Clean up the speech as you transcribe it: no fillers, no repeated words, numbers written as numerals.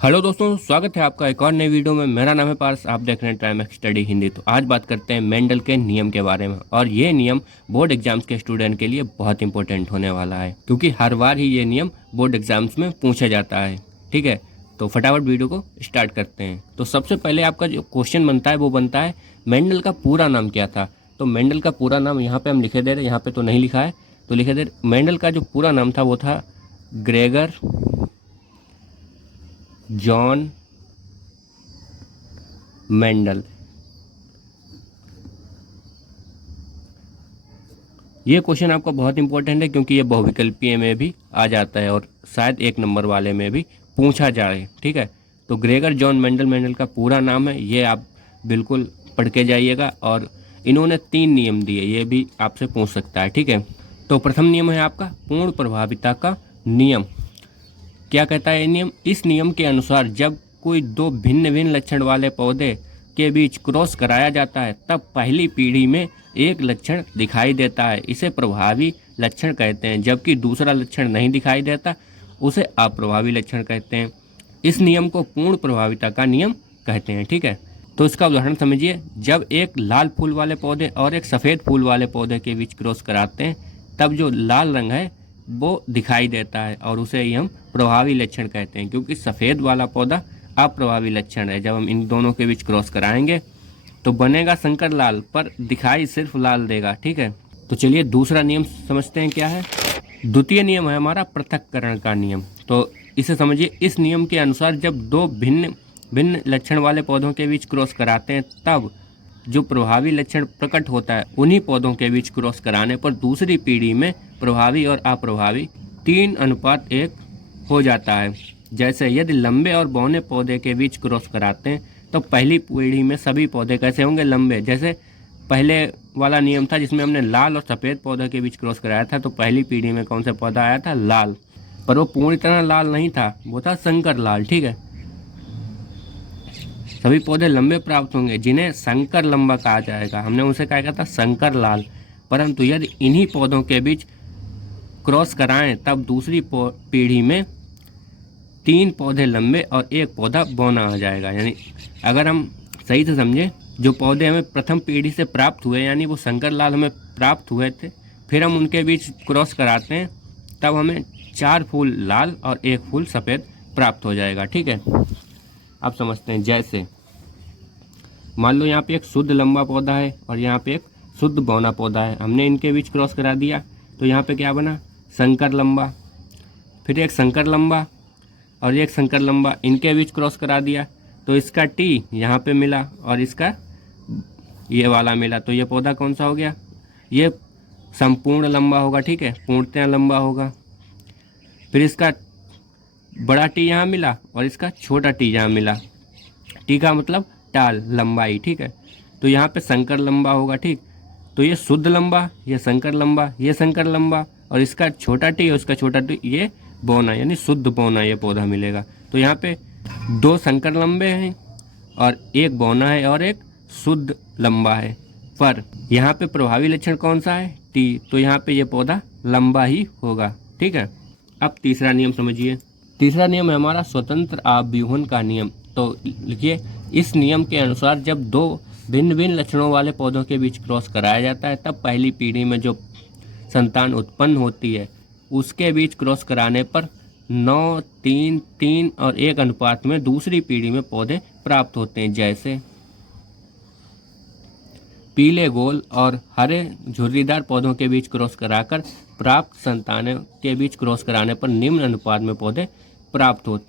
Hello दोस्तों, स्वागत है आपका एक और नई वीडियो में। मेरा नाम है पार्स, आप देख रहे हैं टाइम स्टडी हिंदी। तो आज बात करते हैं मेंडल के नियम के बारे में। और ये नियम बोर्ड एग्जाम्स के स्टूडेंट के लिए बहुत इंपॉर्टेंट होने वाला है, क्योंकि हर बार ही ये नियम बोर्ड एग्जाम्स में पूछा जाता है। ठीक है, तो फटाफट वीडियो को स्टार्ट करते हैं। तो सबसे पहले आपका जो क्वेश्चन बनता है वो बनता है मेंडल का पूरा नाम क्या था। तो मेंडल का पूरा नाम यहाँ पे हम लिखे दे रहे हैं, यहाँ पे तो नहीं लिखा है, तो लिखे दे रहे। मेंडल का जो पूरा नाम था वो था ग्रेगर जॉन मेंडल। ये क्वेश्चन आपका बहुत इंपॉर्टेंट है, क्योंकि ये बहुविकल्पीय में भी आ जाता है और शायद 1 नंबर वाले में भी पूछा जाए। ठीक है, तो ग्रेगर जॉन मेंडल, मेंडल का पूरा नाम है, ये आप बिल्कुल पढ़ के जाइएगा। और इन्होंने 3 नियम दिए, ये भी आपसे पूछ सकता है। ठीक है, तो प्रथम नियम है आपका पूर्ण प्रभाविता का नियम। क्या कहता है ये नियम? इस नियम के अनुसार जब कोई 2 भिन्न भिन्न लक्षण वाले पौधे के बीच क्रॉस कराया जाता है, तब पहली पीढ़ी में एक लक्षण दिखाई देता है, इसे प्रभावी लक्षण कहते हैं। जबकि दूसरा लक्षण नहीं दिखाई देता, उसे अप्रभावी लक्षण कहते हैं। इस नियम को पूर्ण प्रभाविता का नियम कहते हैं। ठीक है, तो इसका उदाहरण समझिए। जब एक लाल फूल वाले पौधे और एक सफ़ेद फूल वाले पौधे के बीच क्रॉस कराते हैं, तब जो लाल रंग है वो दिखाई देता है, और उसे ही हम प्रभावी लक्षण कहते हैं, क्योंकि सफ़ेद वाला पौधा अप्रभावी लक्षण है। जब हम इन दोनों के बीच क्रॉस कराएंगे तो बनेगा शंकर लाल, पर दिखाई सिर्फ लाल देगा। ठीक है, तो चलिए दूसरा नियम समझते हैं क्या है। द्वितीय नियम है हमारा पृथक्करण का नियम। तो इसे समझिए। इस नियम के अनुसार जब 2 भिन्न भिन्न लक्षण वाले पौधों के बीच क्रॉस कराते हैं, तब जो प्रभावी लक्षण प्रकट होता है, उन्हीं पौधों के बीच क्रॉस कराने पर दूसरी पीढ़ी में प्रभावी और अप्रभावी 3:1 हो जाता है। जैसे यदि लंबे और बौने पौधे के बीच क्रॉस कराते हैं, तो पहली पीढ़ी में सभी पौधे कैसे होंगे? लंबे। जैसे पहले वाला नियम था जिसमें हमने लाल और सफ़ेद पौधे के बीच क्रॉस कराया था, तो पहली पीढ़ी में कौन सा पौधा आया था? लाल। पर वो पूरी तरह लाल नहीं था, वो था शंकर लाल। ठीक है, सभी पौधे लंबे प्राप्त होंगे, जिन्हें शंकर लंबा कहा जाएगा। हमने उसे क्या कहा था? शंकर लाल। परंतु यदि इन्हीं पौधों के बीच क्रॉस कराएं, तब दूसरी पीढ़ी में 3 पौधे लंबे और 1 पौधा बौना आ जाएगा। यानी अगर हम सही से समझें, जो पौधे हमें प्रथम पीढ़ी से प्राप्त हुए, यानी वो शंकर लाल हमें प्राप्त हुए थे, फिर हम उनके बीच क्रॉस कराते हैं, तब हमें 4 फूल लाल और 1 फूल सफ़ेद प्राप्त हो जाएगा। ठीक है, आप समझते हैं। जैसे मान लो यहाँ पे एक शुद्ध लंबा पौधा है और यहाँ पे एक शुद्ध बौना पौधा है, हमने इनके बीच क्रॉस करा दिया, तो यहाँ पे क्या बना? शंकर लंबा। फिर एक शंकर लंबा और एक शंकर लंबा, इनके बीच क्रॉस करा दिया, तो इसका टी यहाँ पे मिला और इसका ये वाला मिला, तो ये पौधा कौन सा हो गया? ये संपूर्ण लंबा होगा। ठीक है, पूर्णतया लंबा होगा। फिर इसका बड़ा टी यहाँ मिला और इसका छोटा टी यहाँ मिला। टी का मतलब टाल, लंबाई। ठीक है, तो यहाँ पे शंकर लंबा होगा। ठीक, तो ये शुद्ध लंबा, ये शंकर लंबा, ये शंकर लंबा, और इसका छोटा टी और इसका छोटा टी, ये बौना, यानी शुद्ध बौना ये पौधा मिलेगा। तो यहाँ पे 2 शंकर लंबे हैं और 1 बौना है और 1 शुद्ध लंबा है। पर यहाँ पे प्रभावी लक्षण कौन सा है? टी, तो यहाँ पे ये पौधा लंबा ही होगा। ठीक है, अब तीसरा नियम समझिए। तीसरा नियम है हमारा स्वतंत्र आव्यूहन का नियम। तो लिखिए, इस नियम के अनुसार जब 2 भिन्न भिन्न लक्षणों वाले पौधों के बीच क्रॉस कराया जाता है, तब पहली पीढ़ी में जो संतान उत्पन्न होती है, उसके बीच क्रॉस कराने पर 9, 3, 3 और 1 अनुपात में दूसरी पीढ़ी में पौधे प्राप्त होते हैं। जैसे पीले गोल और हरे झुर्रीदार पौधों के बीच क्रॉस कराकर प्राप्त संतानों के बीच क्रॉस कराने पर निम्न अनुपात में पौधे प्राप्त होते हैं।